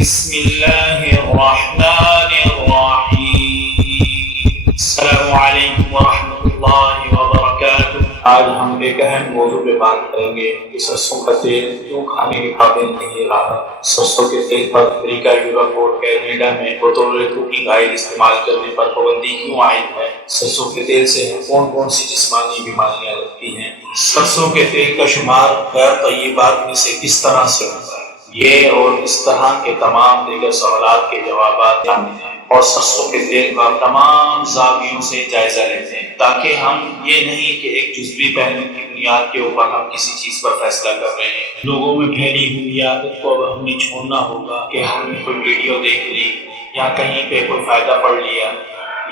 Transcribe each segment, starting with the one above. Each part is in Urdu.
بسم اللہ الرحمن الرحیم۔ السلام علیکم ورحمۃ اللہ وبرکاتہ۔ آج ہم ایک اہم موضوع پہ بات کریں گے کہ سرسوں کا تیل کیوں کھانے کے قابل نہیں رہا۔ سرسوں کے تیل پر امریکہ، یورپ اور کینیڈا میں بطور کوکنگ آئل استعمال کرنے پر پابندی کیوں عائد ہے۔ سرسوں کے تیل سے کون کون سی جسمانی بیماریاں لگتی ہیں۔ سرسوں کے تیل کا شمار غیر طیبات میں سے کس طرح سے ہوتا ہے۔ یہ اور اس طرح کے تمام دیگر سوالات کے جوابات جانتے ہیں اور سرسوں کے تیل کا تمام زاویوں سے جائزہ لیتے ہیں، تاکہ ہم یہ نہیں کہ ایک جزوی پہلو کی بنیاد کے اوپر ہم کسی چیز پر فیصلہ کر رہے ہیں۔ لوگوں میں پھیلی ہوئی عادت کو اب ہمیں چھوڑنا ہوگا کہ ہم نے کوئی ویڈیو دیکھ لی یا کہیں پہ کوئی فائدہ پڑھ لیا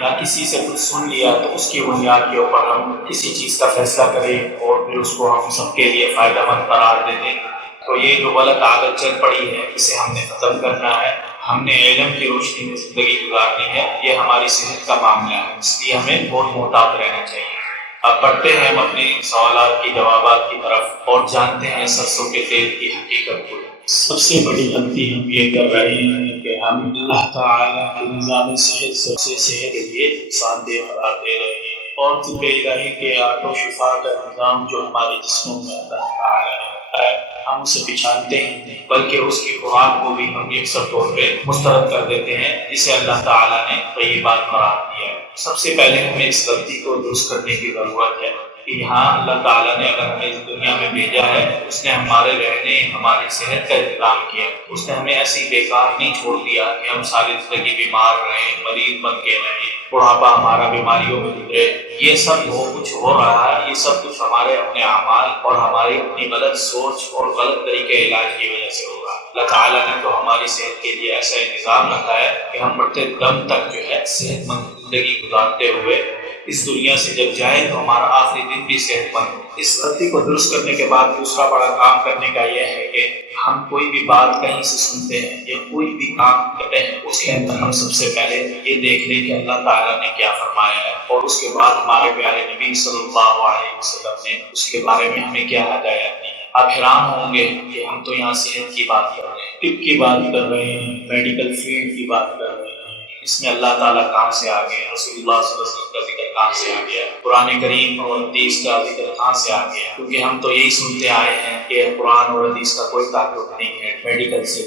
یا کسی سے کچھ سن لیا تو اس کی بنیاد کے اوپر ہم کسی چیز کا فیصلہ کریں اور پھر اس کو ہم سب کے لیے فائدہ مند قرار دے دیں۔ تو یہ جو غلط عادت چل پڑی ہے اسے ہم نے ختم کرنا ہے۔ ہم نے علم کی روشنی میں زندگی گزارنی ہے۔ یہ ہماری صحت کا معاملہ ہے، اس لیے ہمیں بہت محتاط رہنا چاہیے۔ اب بڑھتے ہیں ہم اپنے سوالات کی جوابات کی طرف اور جانتے ہیں سرسوں کے تیل کی حقیقت کو۔ سب سے بڑی غلطی ہم یہ کر رہے ہیں کہ ہم اللہ تعالیٰ کے نظام صحت سے صحت کے لیے نقصان دہ قرار دے رہے ہیں، اور طب الہی کے آٹ و شفا کا نظام جو ہمارے جسموں میں اللہ تعالیٰ ہے ہم اسے پہچانتے ہیں، بلکہ اس کی خوراک کو بھی ہم یکسر طور پہ مسترد کر دیتے ہیں جسے اللہ تعالیٰ نے طیبات قرار دیا ہے۔ سب سے پہلے ہمیں اس غلطی کو درست کرنے کی ضرورت ہے کہ یہاں اللہ تعالیٰ نے اگر ہمیں اس دنیا میں بھیجا ہے، اس نے ہمارے رہنے، ہماری صحت کا انتظام کیا، اس نے ہمیں ایسی بیکار نہیں چھوڑ دیا کہ ہم ساری زندگی بیمار رہیں، مریض بن کے رہیں، بڑھاپا ہمارا بیماریوں میں گزرے۔ یہ سب وہ کچھ ہو رہا ہے، یہ سب کچھ ہمارے اپنے اعمال اور ہماری اپنی غلط سوچ اور غلط طریقے علاج کی وجہ سے ہوگا۔ اللہ تعالیٰ نے تو ہماری صحت کے لیے ایسا انتظام رکھا ہے کہ ہم بڑھتے دم تک جو ہے صحت مند زندگی گزارتے ہوئے اس دنیا سے جب جائیں تو ہمارا آخری دن بھی صحت مند ہو۔ اس غلطی کو درست کرنے کے بعد دوسرا بڑا کام کرنے کا یہ ہے کہ ہم کوئی بھی بات کہیں سے سنتے ہیں یا کوئی بھی کام کرتے ہیں، اس کے اندر ہم سب سے پہلے یہ دیکھ لیں کہ اللہ تعالیٰ نے کیا فرمایا ہے، اور اس کے بعد ہمارے پیارے نبی صلی اللہ علیہ وسلم نے اس کے بارے میں ہمیں کیا ہدایت دی ہے۔ آپ حیران ہوں گے کہ ہم تو یہاں صحت کی بات کر رہے ہیں، طب کی بات کر رہے ہیں، میڈیکل فیلڈ کی بات کر رہے ہیں، اس میں اللہ تعالیٰ کہاں سے آ گیا، رسول اللہ صلی اللہ علیہ وسلم کا ذکر کہاں سے آ گیا، قرآن کریم اور حدیث کا ذکر کہاں سے آ گیا؟ کیونکہ ہم تو یہی سنتے آئے ہیں کہ قرآن اور حدیث کا کوئی تعلق نہیں ہے میڈیکل سے۔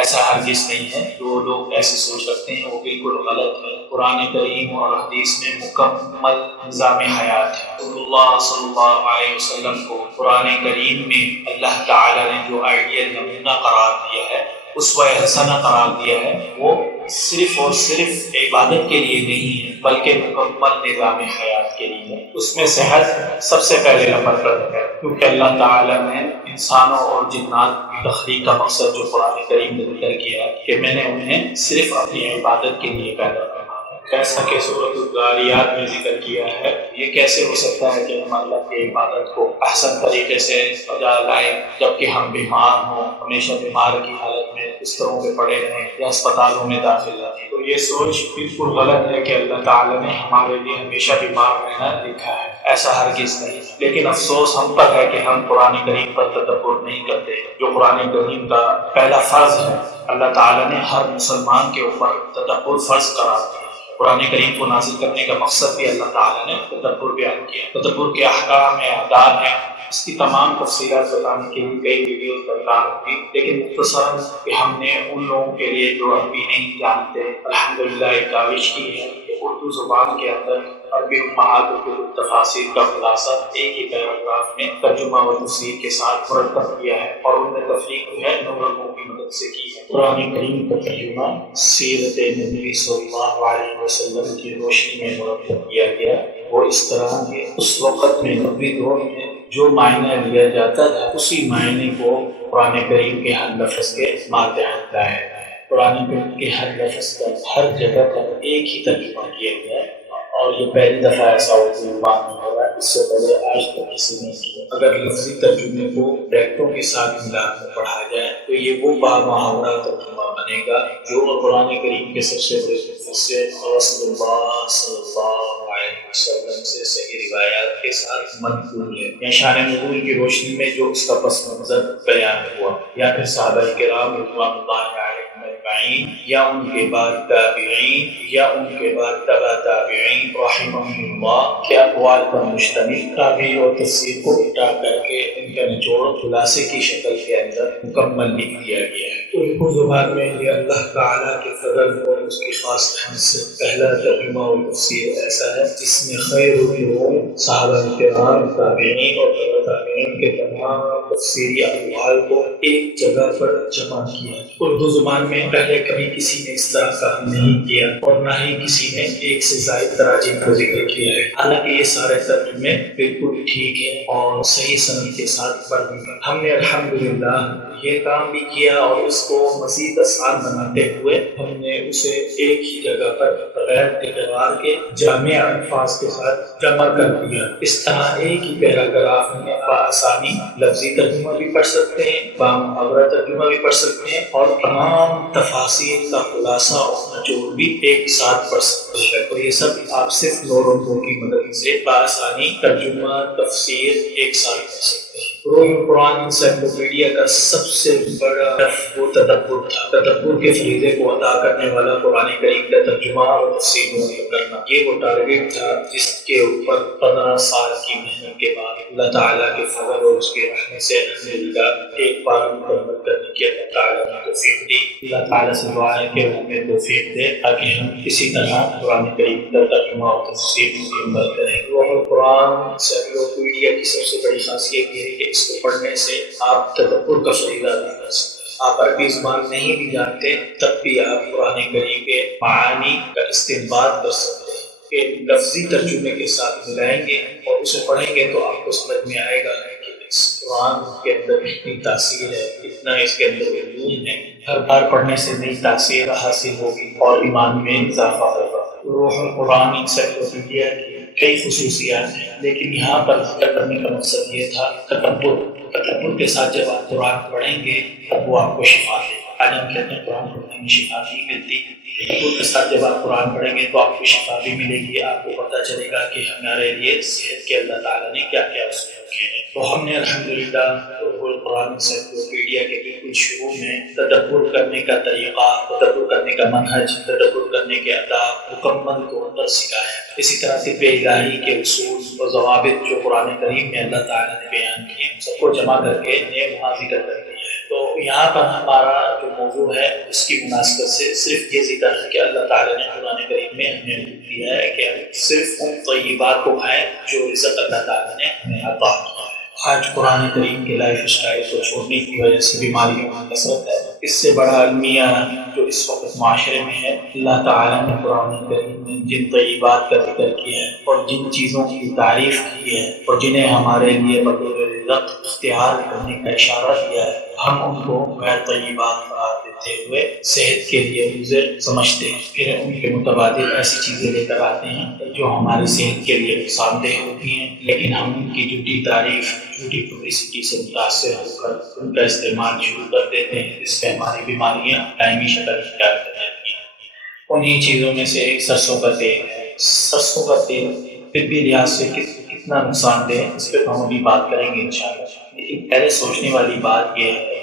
ایسا ہرگز نہیں ہے، جو لوگ ایسی سوچ رکھتے ہیں وہ بالکل غلط ہے۔ قرآن کریم اور حدیث میں مکمل نظام حیات ہے۔ رسول اللہ صلی اللہ علیہ وسلم کو قرآن کریم میں اللہ تعالیٰ نے جو آئیڈیل نمونہ قرار دیا ہے، اسوہ حسنہ قرار دیا ہے، وہ صرف اور صرف عبادت کے لیے نہیں ہے بلکہ مکمل نظام حیات کے لیے ہے۔ اس میں صحت سب سے پہلے نمبر پر ہے، کیونکہ اللہ تعالیٰ نے انسانوں اور جنات کی تخلیق کا مقصد جو قرآن کریم نے ذکر کیا ہے کہ میں نے انہیں صرف اپنی عبادت کے لیے پیدا کیا۔ جیسا کہ سورۃ الذاریات میں ذکر کیا ہے، یہ کیسے ہو سکتا ہے کہ ہم اللہ کی عبادت کو احسن طریقے سے بجا لائیں جبکہ ہم بیمار ہوں، ہمیشہ بیمار کی حالت میں بستروں پہ پڑے رہیں یا اسپتالوں میں داخل رہیں۔ تو یہ سوچ بالکل غلط ہے کہ اللہ تعالیٰ نے ہمارے لیے ہمیشہ بیمار رہنا لکھا ہے، ایسا ہرگز نہیں۔ لیکن افسوس ہم پر ہے کہ ہم قرآن کریم پر تدبر نہیں کرتے، جو قرآن کریم کا پہلا فرض ہے۔ اللہ تعالیٰ نے ہر مسلمان کے اوپر تدبر فرض قرار دیا۔ قرآن کریم کو نازل کرنے کا مقصد بھی اللہ تعالیٰ نے تدبر بیان کیا۔ تدبر کے احکام ہیں، اعداد ہیں، اس کی تمام تفصیلات بتانے کے لیے کئی ویڈیوز درکار ہوگی، لیکن مختصراً کہ ہم نے ان لوگوں کے لیے جو عربی نہیں جانتے الحمدللہ ایک کاوش کی ہے کہ اردو زبان کے اندر عربی امہات تفاسیر کا خلاصہ ایک ہی پیراگراف میں ترجمہ و تفسیر کے ساتھ مرتب کیا ہے، اور ان میں تفریق جو ہے نوروں کی مدد سے کی ہے۔ قرآن کریم کا ترجمہ سیرت نبی صلی اللہ علیہ وسلم کی روشنی میں مرتب کیا گیا۔ وہ اس طرح کہ اس وقت میں نبی دور میں جو معنی لیا جاتا تھا اسی معنی کو قرآن کریم کے ہر لفظ کے ماتحت لایا ہے۔ قرآن کریم کے ہر لفظ کا ہر جگہ پر ایک ہی ترجمہ کیا گیا ہے، اور یہ پہلی دفعہ ایسا اردو زبان میں ہو رہا ہے، اس سے پہلے آج تک کسی نے کیا۔ اگر لفظی ترجمے کو ڈائریکٹوں کے ساتھ ملا کر پڑھا جائے تو یہ وہ بامحاورہ ترجمہ بنے گا جو قرآن کریم کے سب سے بڑے مفسر رسول اللہ صلی اللہ علیہ وسلم سے صحیح روایات کے ساتھ منقول ہے، یا شان نزول کی روشنی میں جو اس کا پس منظر بیان ہوا، یا پھر صحابہ کرام رضوان اللہ علیہ علیہم اجمعین یا ان کے بعد تابعین یا ان کے بعد تبع تابعین رحمهم اللہ کے اقوال پر مشتمل تعبیر اور تفسیر کو اٹا کر کے ان کا نچوڑ خلاصے کی شکل کے اندر مکمل لکھ دیا گیا ہے۔ اردو زبان میں یہ اللہ تعالیٰ کے فضل اور اس کی خاص رحمت سے پہلا ترجمہ اور تفسیر ایسا ہے جس میں خیر العلوم صحابہ کرام تابعین اور تبع تابعین کے تمام تفسیری اقوال کو ایک جگہ پر جمع کیا۔ اردو زبان میں پہلے کبھی کسی نے اس طرح کام نہیں کیا اور نہ ہی کسی نے ایک سے زائد تراجم کا ذکر کیا ہے، حالانکہ یہ سارے ترجمے بالکل ٹھیک ہے اور صحیح سند کے ساتھ پڑھ دیا۔ ہم نے الحمدللہ یہ کام بھی کیا اور اس کو مزید آسان بناتے ہوئے ہم نے اسے ایک ہی جگہ پر بغیر تکرار کے جامع الفاظ کے ساتھ جمع کر دیا۔ اس طرح ایک ہی پیراگراف میں بآسانی لفظی ترجمہ بھی پڑھ سکتے ہیں، بامحاورہ ترجمہ بھی پڑھ سکتے ہیں اور تمام تفاصیل کا خلاصہ اور نچوڑ بھی ایک ساتھ پڑھ سکتے ہیں، اور یہ سب آپ صرف دو رنگوں کی مدد سے بآسانی ترجمہ تفسیر ایک ساتھ پڑھ سکتے ہیں۔ روح القرآن انسائکلوپیڈیا کا سب سے بڑا وہ تدبر تھا، تدبر کے فریضے کو ادا کرنے والا قرآن کریم کا ترجمہ اور تفسیر منتخب کرنا، یہ وہ ٹارگیٹ تھا جس کے اوپر 15 سال کی محنت کے بعد اللہ تعالیٰ کے فضل اور اس کے رحمت سے ایک بار مکمل کرنے کی اللہ تعالیٰ نے توفیق دی۔ اللہ تعالیٰ سے دعا ہے کہ وہ ہمیں توفیق دے تاکہ ہم اسی طرح قرآن کریم کا ترجمہ اور تفسیر مکمل کریں۔ روح القرآن انسائکلوپیڈیا کی سب سے بڑی خاصیت یہ ہے کہ اس کو پڑھنے سے آپ تدبر کا فریضہ ادا کر سکتے ہیں۔ آپ عربی زبان نہیں بھی جانتے تب بھی آپ قرآن کریم کے معانی کا استنباط کر سکتے ہیں کہ لفظی ترجمے کے ساتھ ملائیں گے اور اسے پڑھیں گے تو آپ کو سمجھ میں آئے گا کہ اس قرآن کے اندر اتنی تاثیر ہے، اتنا اس کے اندر علوم ہے، ہر بار پڑھنے سے نئی تاثیر حاصل ہوگی اور ایمان میں اضافہ ہوگا۔ روح القرآن انسائکلوپیڈیا کی کئی خصوصیات ہیں، لیکن یہاں پر ذکر کرنے کا مقصد یہ تھا تدبر کے ساتھ جب آپ قرآن پڑھیں گے تب وہ آپ کو شفا دے۔ آج ہم کہتے ہیں قرآن پڑھنے میں شفا نہیں ملتی، تدبر کے ساتھ جب آپ قرآن پڑھیں گے تو آپ کو شفا بھی ملے گی، آپ کو پتہ چلے گا کہ ہمارے لیے صحت کے اللہ تعالیٰ نے کیا کیا اصول رکھے ہیں۔ تو ہم نے الحمدللہ قرآن انسائکلوپیڈیا کے بالکل شروع میں تدبر کرنے کا طریقہ، تدبر کرنے کا منہج، تدبر کرنے کے آداب مکمل طور پر سکھایا۔ اسی طرح طب الہی کے اصول و ضوابط جو قرآن کریم میں اللہ تعالیٰ نے بیان کیے سب کو جمع کر کے وہاں ذکر کر دیا ہے۔ تو یہاں پر ہمارا جو موضوع ہے اس کی مناسبت سے صرف یہ ذکر ہے کہ اللہ تعالیٰ نے قرآن کریم میں ہمیں دیا ہے کہ صرف ان طیبات کو کھائیں جو رزق اللہ تعالیٰ نے ہمیں عطا کیا ہے۔ آج قرآن کریم کے لائف اسٹائل کو چھوڑنے کی وجہ سے بیماریوں کی کثرت ہے۔ اس سے بڑا المیہ جو اس وقت معاشرے میں ہے، اللہ تعالیٰ نے قرآن کریم میں جن طیبات کا ذکر کیا ہے اور جن چیزوں کی تعریف کی ہے اور جنہیں ہمارے لیے بطور رزق اختیار کرنے کا اشارہ دیا ہے، ہم ان کو غیر طیبات قرار دیتے ہوئے صحت کے لیے مضر سمجھتے ہیں، پھر ان کے متبادل ایسی چیزیں لے کر آتے ہیں جو ہماری صحت کے لیے نقصان دہ ہوتی ہیں، لیکن ہم ان کی جھوٹی تعریف، جھوٹی پبلسٹی سے متاثر ہو کر ان کا استعمال شروع کر دیتے ہیں، جس سے ہماری بیماریاں دائمی شکل اختیار کر جاتی ہیں۔ انہی چیزوں میں سے ایک سرسوں کا تیل ہے۔ سرسوں کا تیل طبی لحاظ سے کتنا نقصان دہ ہے اس پہ ہم ابھی بات کریں گے انشاءاللہ، لیکن پہلے سوچنے والی بات یہ ہے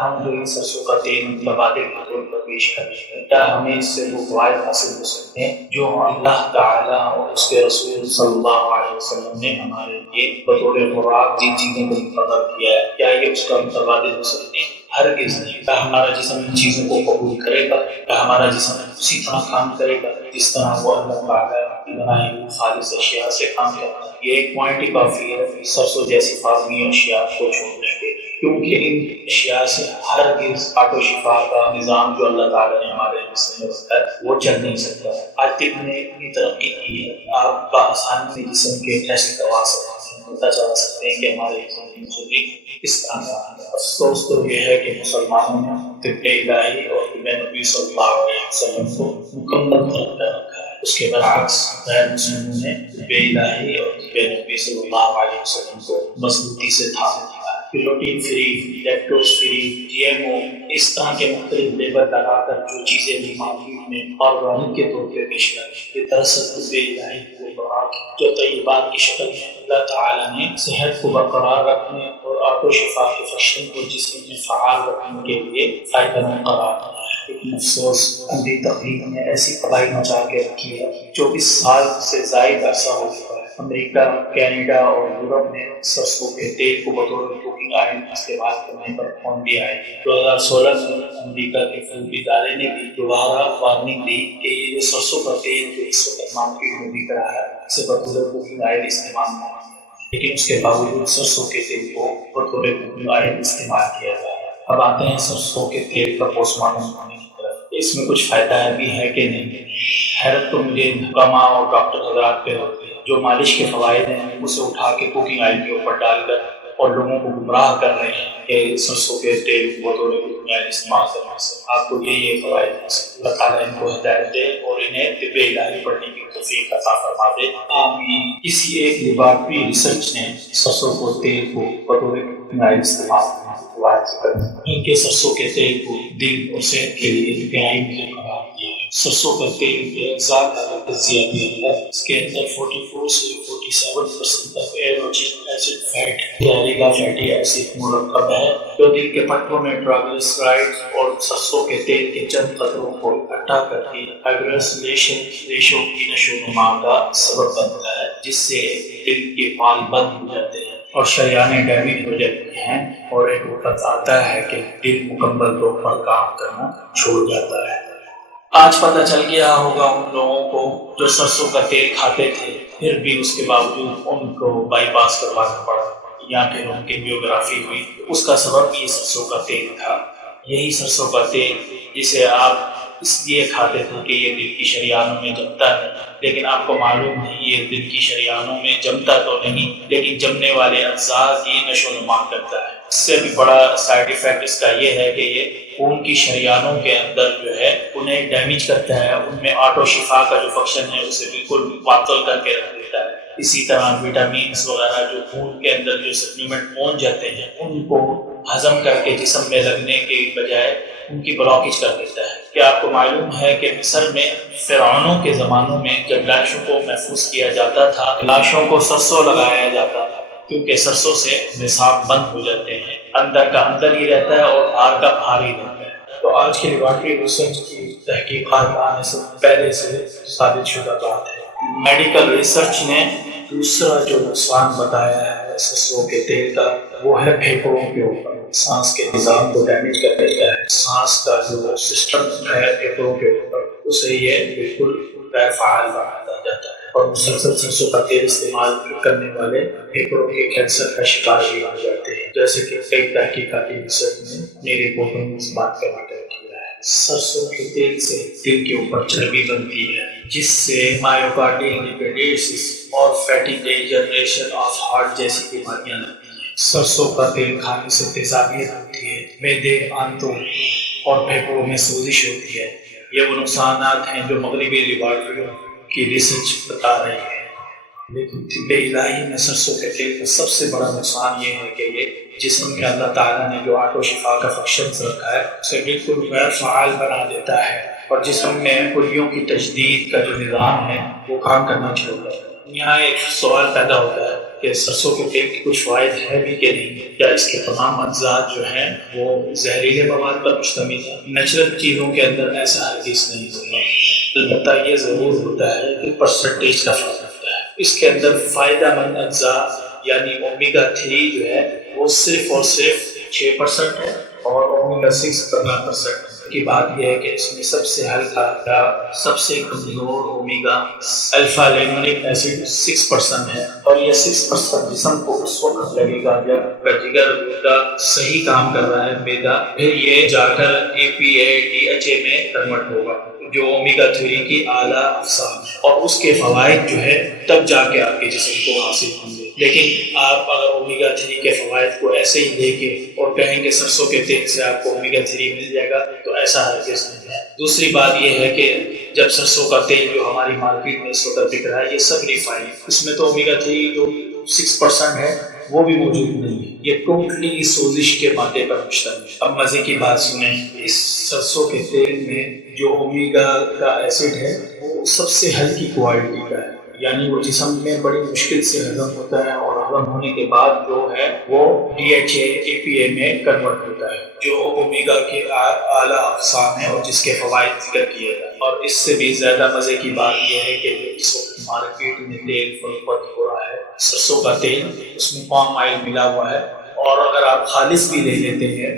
ہم جو ان سرسوں کا تیل متبادل کے طور پر پیش کرتے ہیں، کیا ہمیں اس سے وہ فوائد حاصل ہو سکتے ہیں جو اللہ تعالیٰ اور اس کے رسول صلی اللہ علیہ وسلم نے ہمارے لیے بطور خوراک جن چیزوں کو مقرر کیا ہے، کیا یہ اس کا متبادل ہو سکتے ہیں؟ ہرگز نہیں۔ کیا ہمارا جسم ان چیزوں کو قبول کرے گا؟ کیا ہمارا جسم اسی طرح کام کرے گا جس طرح وہ اللہ تعالیٰ کی بنائی ہوئی خالص اشیاء سے کام کرتا ہے؟ یہ ایک پوائنٹ ہی کافی ہے سرسوں جیسی فاضمی اشیاء کو چھوڑنے کے، کیونکہ ان اشیاء سے ہرگز آٹو شفا کا نظام جو اللہ تعالیٰ نے ہمارے جسم میں رکھا ہے وہ چل نہیں سکتا۔ آج طب نے اتنی ترقی کی ہے، آپ بآسانی سے جسم کے ٹیسٹ کروا سکتے ہیں، پتہ چلا سکتے ہیں کہ ہمارے جسم کی انسولین اس طرح کا ہے۔ افسوس تو یہ ہے کہ مسلمانوں نے طب الہی اور طب نبی صلی اللہ علیہ وسلم کو مکمل ترک کر رکھا ہے، اس کے برعکس غیر مسلموں نے طب الہی اور طب نبی صلی اللہ علیہ وسلم کو مضبوطی سے تھام دیا ہے۔ Protein free, lactose free, G M O, اس طرح کے مختلف لیبل لگا کر جو چیزیں بھی مارکیٹ میں آرگینک کے طور پہ پیش کریں، یہ دراصل طب الہی کو خوراک جو طیبات کی شکل میں اللہ تعالیٰ نے صحت کو برقرار رکھنے اور آٹو شفا کے فنکشن کو جسم میں فعال رکھنے کے لیے فائدہ مند قرار دیا ہے۔ لیکن افسوس اندھی تقریب نے ایسی تباہی مچا کے رکھی ہے، 24 سال سے زائد عرصہ ہو چکا ہے۔ امریکہ، کینیڈا اور یورپ نے سرسوں کے تیل کو بطور کوکنگ آئل استعمال کرنے پر پابندی دیا ہے۔ 2016 میں امریکہ کے فوڈ ادارے نے بھی دوبارہ وارننگ دی کہ یہ جو سرسوں کا تیل جو اس وقت مارکیٹ میں بک رہا ہے اسے بطور کوکنگ آئل استعمال نہ کریں، لیکن اس کے باوجود سرسوں کے تیل کو بطور کوکنگ آئل استعمال کیا جا رہا ہے۔ اب آتے ہیں سرسوں کے تیل کا پوسٹ مارٹم ہونے کی طرف، اس میں کچھ فائدہ بھی ہے کہ نہیں؟ حیرت تو مجھے حکما اور ڈاکٹر حضرات پہ ہوتی ہے جو مالش کے فوائد ہیں اسے اٹھا کے کوکنگ آئل کے اوپر ڈال کر اور لوگوں کو گمراہ کر رہے ہیں کہ سرسوں کے تیل بطور کوکنگ آئل استعمال کرنے سے آپ کو یہ فوائد ہیں۔ اللہ تعالیٰ ان کو ہدایت دے اور انہیں طب الہی پڑھنے کی توفیق عطا فرما دے، آمین۔ کسی ایک لیبارٹری ریسرچ نے سرسوں کو تیل کو بطور کوکنگ آئل استعمال ان کے سرسوں کے تیل کو دل اور صحت کے لیے انتہائی مفید قرار دیا ہے۔ سرسوں کا تیل کے اجزاء کا تجزیہ کیا ہے، اس کے اندر 44 سے 47% تک ایروجینک ایسڈ فیٹ یعنی فیٹی ایسڈ مرکب ہے جو دل کے پٹھوں میں ٹرائگلیسرائڈز اور سرسوں کے تیل کے چند قطروں کو اکٹھا کر کے فائبرسلیشن ریشو کی نشو و نما کا سبب بنتا ہے، جس سے دل کے پال بند ہو جاتے ہیں اور شریانیں ڈیمیج ہو جاتی ہیں اور ایک وقت آتا ہے کہ دل مکمل طور پر کام کرنا چھوڑ جاتا ہے۔ آج پتہ چل گیا ہوگا ان لوگوں کو جو سرسوں کا تیل کھاتے تھے پھر بھی اس کے باوجود ان کو بائی پاس کروانا پڑا یا پھر ان کی بیوگرافی ہوئی، اس کا سبب یہ سرسوں کا تیل تھا۔ یہی سرسوں کا تیل جسے آپ اس لیے کھاتے تھے کہ یہ دل کی شریانوں میں جمتا ہے، لیکن آپ کو معلوم نہیں یہ دل کی شریانوں میں جمتا تو نہیں لیکن جمنے والے اجزاء کی نشو و نما کرتا ہے۔ اس سے بھی بڑا سائیڈ ایفیکٹ اس کا یہ ہے کہ یہ خون کی شریانوں کے اندر جو ہے انہیں ڈیمیج کرتا ہے، ان میں آٹو شفا کا جو فنکشن ہے اسے بالکل معطل کر کے رکھ دیتا ہے۔ اسی طرح وٹامنس وغیرہ جو خون کے اندر جو سپلیمنٹ پہنچ جاتے ہیں ان کو ہضم کر کے جسم میں لگنے کے بجائے ان کی بلاکیج کر دیتا ہے۔ کیا آپ کو معلوم ہے کہ مصر میں فرعونوں کے زمانوں میں جب لاشوں کو محفوظ کیا جاتا تھا لاشوں کو سرسوں لگایا جاتا تھا کیونکہ سرسوں سے نصاب بند ہو جاتے ہیں، اندر کا اندر ہی رہتا ہے اور باہر کا باہر ہی رہتا ہے۔ تو آج کی لیبارٹری ریسرچ کی تحقیقات آنے سے پہلے سے ثابت شدہ بات ہے۔ میڈیکل ریسرچ نے دوسرا جو نقصان بتایا ہے سرسوں کے تیل کا وہ ہے پھیپھڑوں کے اوپر، سانس کے نظام کو ڈیمیج کر دیتا ہے۔ سانس کا جو سسٹم ہے پھیپھڑوں کے اوپر اسے یہ بالکل غیر فعال بنا جاتا ہے اور مسلسل سرسوں کا تیل استعمال کرنے والے پھیپھڑوں کے کینسر کا شکار بھی ہو جاتے ہیں، جیسے کہ کئی تحقیقاتی ریسرچ نے اپنی رپورٹوں میں اس بات کا ذکر کیا ہے۔ سرسوں کے تیل سے دل کے اوپر چربی بنتی ہے جس سے مایوکارڈین لیپیڈیسس اور فیٹی ڈیجنریشن آف ہارٹ جیسی بیماریاں لگتی ہیں۔ سرسوں کا تیل کھانے سے تیزابیت ہوتی ہے، معدے، آنتوں اور پھیپھڑوں میں سوزش ہوتی ہے۔ یہ وہ نقصانات ہیں جو مغربی لیبارٹریوں کی ریسرچ بتا رہی ہے، لیکن طب الہی میں سرسوں کے تیل کا سب سے بڑا نقصان یہ ہے کہ یہ جسم میں اللہ تعالیٰ نے جو آٹو شفا کا فنکشن رکھا ہے اسے بالکل غیر فعال بنا دیتا ہے اور جسم میں خلیوں کی تجدید کا جو نظام ہے وہ کام کرنا چھوڑ دیتا ہے۔ یہاں ایک سوال پیدا ہوتا ہے کہ سرسوں کے تیل کے کچھ فوائد ہے بھی کہ نہیں، کیا اس کے تمام اجزاء جو ہیں وہ زہریلے مواد پر مشتمل ہیں؟ نیچرل چیزوں کے اندر ایسا ہرگز نہیں ہوتا، البتہ یہ ضرور ہوتا ہے کہ پرسنٹیج کا فرق ہوتا ہے۔ اس کے اندر فائدہ مند اجزاء یعنی اومیگا 3 جو ہے وہ صرف اور صرف 6% ہے اور اومیگا 6 15% کی بات یہ ہے کہ اس میں سب سے ہلکا یا سب سے کمزور اومیگا الفا لینولک ایسڈ 6% ہے اور یہ 6% جسم کو اس وقت لگے گا جب جگر معدہ صحیح کام کر رہا ہے معدہ، پھر یہ جا کر APA DHA میں کنورٹ ہوگا جو اومیگا 3 کی اعلیٰ اقسام ہے اور اس کے فوائد جو ہے تب جا کے آپ کے جسم کو حاصل ہوں گے۔ لیکن آپ اگر اومیگا 3 کے فوائد کو ایسے ہی لے کے اور کہیں کہ سرسوں کے تیل سے آپ کو اومیگا 3 مل جائے گا تو ایسا ہرگز نہیں ہے۔ دوسری بات یہ ہے کہ جب سرسوں کا تیل جو ہماری مارکیٹ میں اس وقت بک رہا ہے یہ سب ریفائن، اس میں تو اومیگا 3 جو 6% ہے وہ بھی موجود نہیں ہے، یہ ٹوٹلی سوزش کے مادے پر مشتمل ہے۔ اب مزے کی بات سنیں، اس سرسوں کے تیل میں جو اومیگا کا ایسڈ ہے وہ سب سے ہلکی کوالٹی کا ہے، یعنی وہ جسم میں بڑی مشکل سے ہضم ہوتا ہے اور ہضم ہونے کے بعد جو ہے وہ DHA APA میں کنورٹ ہوتا ہے، جو اومیگا کے اعلیٰ اقسام ہے اور جس کے فوائد ذکر کیے گئے۔ اور اس سے بھی زیادہ مزے کی بات یہ ہے کہ اس وقت مارکیٹ میں تیل فروخت ہو رہا ہے، سرسوں کا تیل، اس میں پام آئل ملا ہوا ہے، اور اگر آپ خالص بھی لے لیتے ہیں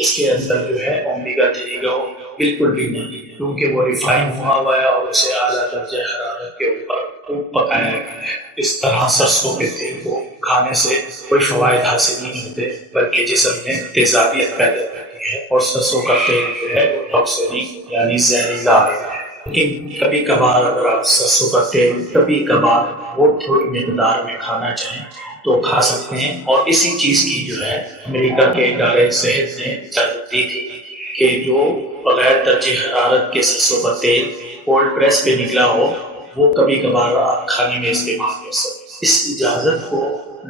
اس کے اندر جو ہے اومیگا 3 کا بالکل بھی نہیں، کیونکہ وہ ریفائن ہوا ہے اور اسے اعلیٰ درجہ حرارت کے اوپر خوب پکایا گیا ہے۔ اس طرح سرسوں کے تیل کو کھانے سے کوئی فوائد حاصل نہیں ہوتے، بلکہ جسم میں تیزابیت پیدا کرتی ہے، اور سرسوں کا تیل جو ہے وہ ٹاکسینک یعنی زہریلا ہے۔ لیکن کبھی کبھار اگر آپ سرسوں کا تیل کبھی کبھار بہت تھوڑی مقدار میں کھانا چاہیں تو کھا سکتے ہیں۔ اور اسی چیز کی جو ہے امریکہ کے ادارے صحت نے اجازت دی تھی کہ جو بغیر درجہ حرارت کے سرسوں کا تیل کولڈ پریس پہ نکلا ہو وہ کبھی کبھار آپ کھانے میں استعمال کر سکتے ہیں۔ اس اجازت کو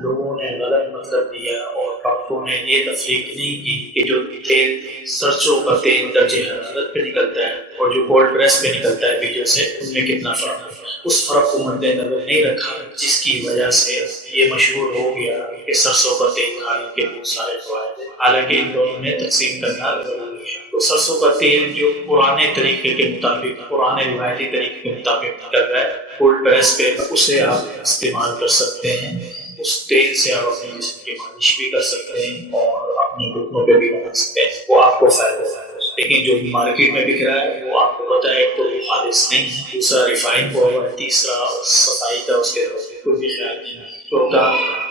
لوگوں نے غلط مطلب دیا اور ڈاکٹروں نے یہ تفریق نہیں کی کہ جو تیل سرسوں کا تیل درجہ حرارت پہ نکلتا ہے اور جو کولڈ پریس پہ نکلتا ہے بیجوں سے، ان میں کتنا فرق ہے۔ اس فرق کو مد نظر نہیں رکھا، جس کی وجہ سے یہ مشہور ہو گیا کہ سرسوں کا تیل کھانے کے بہت سارے فوائد ہیں، حالانکہ ان دونوں میں تقسیم کرنا ضروری ہے۔ تو سرسوں کا تیل جو پرانے طریقے کے مطابق، پرانے روایتی طریقے کے مطابق نکل رہا ہے کولڈ پریس پہ، اسے آپ استعمال کر سکتے ہیں۔ اس تیل سے آپ اپنے جسم کی مالش بھی کر سکتے ہیں اور اپنے گھٹنوں پہ بھی لگا سکتے ہیں، وہ آپ کو فائدہ ہے۔ لیکن جو مارکیٹ میں بک رہا ہے وہ آپ کو پتہ ہے تو وہ خالص نہیں ہے، دوسرا ریفائن ہوا ہے، تیسرا صفائی کا اس کے کوئی بھی خیال نہیں ہے، چوتھا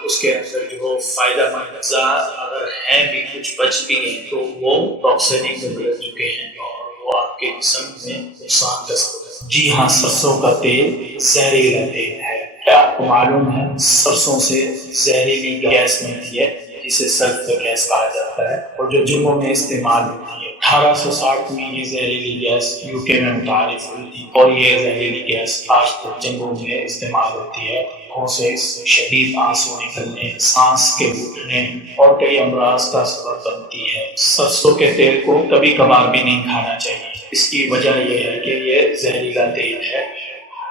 اس کے اندر جو فائدہ مند اجزاء اگر ہیں بھی کچھ بچ بھی ہیں تو وہ ٹاکسینک میں بدل چکے ہیں اور وہ آپ کے جسم میں نقصان کر سکتے ہیں۔ جی ہاں، سرسوں کا تیل زہریلا تیل ہے۔ کیا آپ کو معلوم ہے سرسوں سے زہریلی گیس بنتی ہے جسے سلفر گیس کہا جاتا ہے، اور جو جنگوں میں استعمال ہوتی ہے۔ 1860 میں یہ زہریلی گیس UK میں متعارف ہوئی تھی، اور یہ زہریلی گیس آج تک جنگوں میں استعمال ہوتی ہے۔ آنکھوں سے شدید آنسو نکلنے، سانس کے گھٹنے اور کئی امراض کا سبب بنتی ہے۔ سرسوں کے تیل کو کبھی کبھار بھی نہیں کھانا چاہیے، اس کی وجہ یہ ہے کہ یہ زہریلا تیل ہے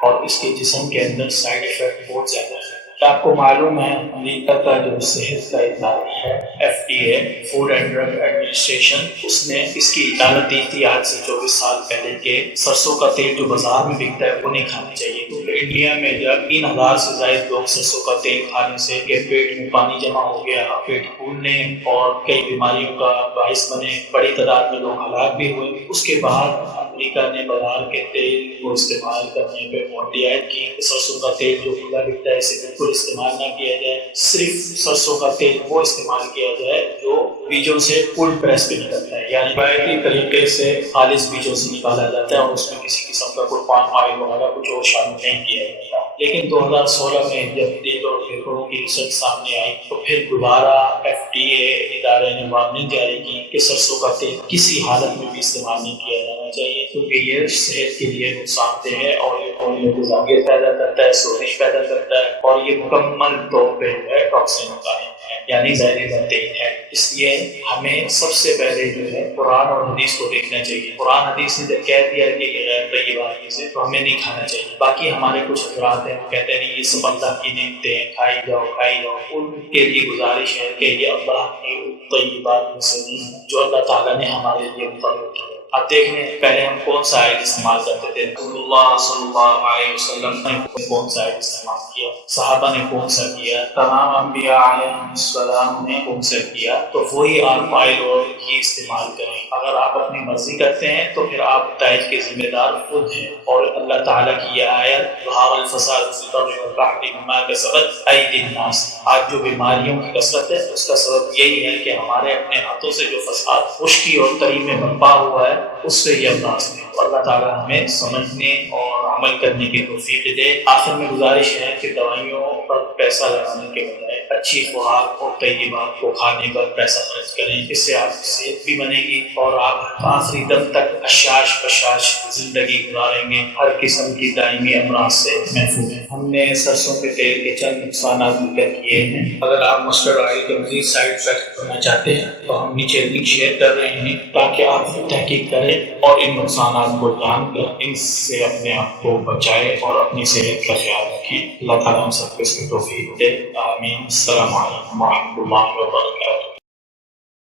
اور اس کے جسم کے اندر سائیڈ ایفیکٹ بہت زیادہ ہے۔ آپ کو معلوم ہے امریکہ کا جو صحت کا ادارہ ہے FDA food and drug administration, اس نے اس کی اجازت دی تھی آج سے 24 سال پہلے کہ سرسوں کا تیل جو بازار میں بکتا ہے وہ نہیں کھانا چاہیے، کیونکہ انڈیا میں جب 3000 سے زائد لوگ سرسوں کا تیل کھانے سے کہ پیٹ میں پانی جمع ہو گیا، پیٹ پھولنے اور کئی بیماریوں کا باعث بنے، بڑی تعداد میں لوگ ہلاک بھی ہوئے۔ اس کے بعد امریکہ نے بازار کے تیل کو استعمال کرنے پہ پابندی عائد کی۔ سرسوں کا تیل جو کھلا بکتا ہے اسے بالکل استعمال نہ کیا جائے، صرف سرسوں کا تیل وہ استعمال کیا جائے جو بیجوں سے کولڈ پریس پہ نکلتا ہے، یعنی روایتی طریقے سے خالص بیجوں سے نکالا جاتا ہے اور اس میں کسی قسم کا کوئی پام آئل وغیرہ کچھ اور شامل نہیں کیا جاتا۔ لیکن 2016 میں جب تیل اور پھیپھڑوں کی ریسرچ سامنے آئی تو پھر دوبارہ FDA ادارے نے وارننگ جاری کی کہ سرسوں کا تیل کسی حالت میں بھی استعمال نہیں کیا جانا چاہیے، کیونکہ یہ صحت کے لیے نقصان دہ ہے اور یہ خونریزی تیزابیت پیدا کرتا ہے، سوزش پیدا کرتا ہے، اور یہ مکمل طور پہ ٹاکسین ہوتا ہے، یعنی زہریلا تیل ہے۔ اس لیے ہمیں سب سے پہلے جو ہے قرآن اور حدیث کو دیکھنا چاہیے۔ قرآن حدیث نے جب کہہ دیا کہ یہ غیر طیبات چیزیں تو ہمیں نہیں کھانا چاہیے۔ باقی ہمارے کچھ حضرات ہیں وہ کہتے ہیں یہ سب اللہ کی نعمتیں ہیں، کھائی جاؤ کھائی جاؤ، ان کے لیے گزارش ہے کہ یہ اللہ کی طیبات میں سے نہیں ہے جو اللہ تعالیٰ نے ہمارے لیے مقرر کیا۔ اب دیکھ لیں پہلے ہم کون سا آئل استعمال کرتے تھے، رسول اللہ صلی اللہ علیہ وسلم نے کون سا آئل استعمال کیا، صحابہ نے کون سا کیا، تمام انبیاء علیہ السلام نے کون سا کیا، تو وہی آپ آئل اور گھی استعمال کریں۔ اگر آپ اپنی مرضی کرتے ہیں تو پھر آپ نتائج کے ذمہ دار خود ہیں، اور اللہ تعالیٰ کی یہ آیت ظہر الفساد فی البر والبحر بما کسبت ایدی الناس، آج جو بیماریوں کی کثرت ہے اس کا سبب یہی ہے کہ ہمارے اپنے ہاتھوں سے جو فساد خشکی اور تری میں برپا ہوا ہے اس سے یہ امراض ہے۔ اللہ تعالیٰ ہمیں سمجھنے اور عمل کرنے کی توفیق دے۔ آخر میں گزارش ہے کہ دوائیوں پر پیسہ لگانے کے بجائے اچھی خوراک اور طیبات کو کھانے پر پیسہ خرچ کریں، اس سے آپ کی صحت بھی بنے گی اور آپ آخری دم تک اشاش بشاش زندگی گزاریں گے، ہر قسم کی دائمی امراض سے محفوظ ہیں۔ ہم نے سرسوں کے تیل کے چند نقصانات ذکر کیے ہیں۔ اگر آپ مسٹرڈ آئل کے مزید سائڈ افیکٹ کرنا چاہتے ہیں تو ہم نیچے لنک شیئر کر رہے ہیں تاکہ آپ تحقیق کرے اور ان نقصانات کو جان کر ان سے اپنے آپ کو بچائے اور اپنی صحت کا خیال رکھے۔ اللہ تعالیٰ ہم سب کو اس کی توفیق دے، آمین۔ السلام علیکم ورحمۃ اللہ وبرکاتہ۔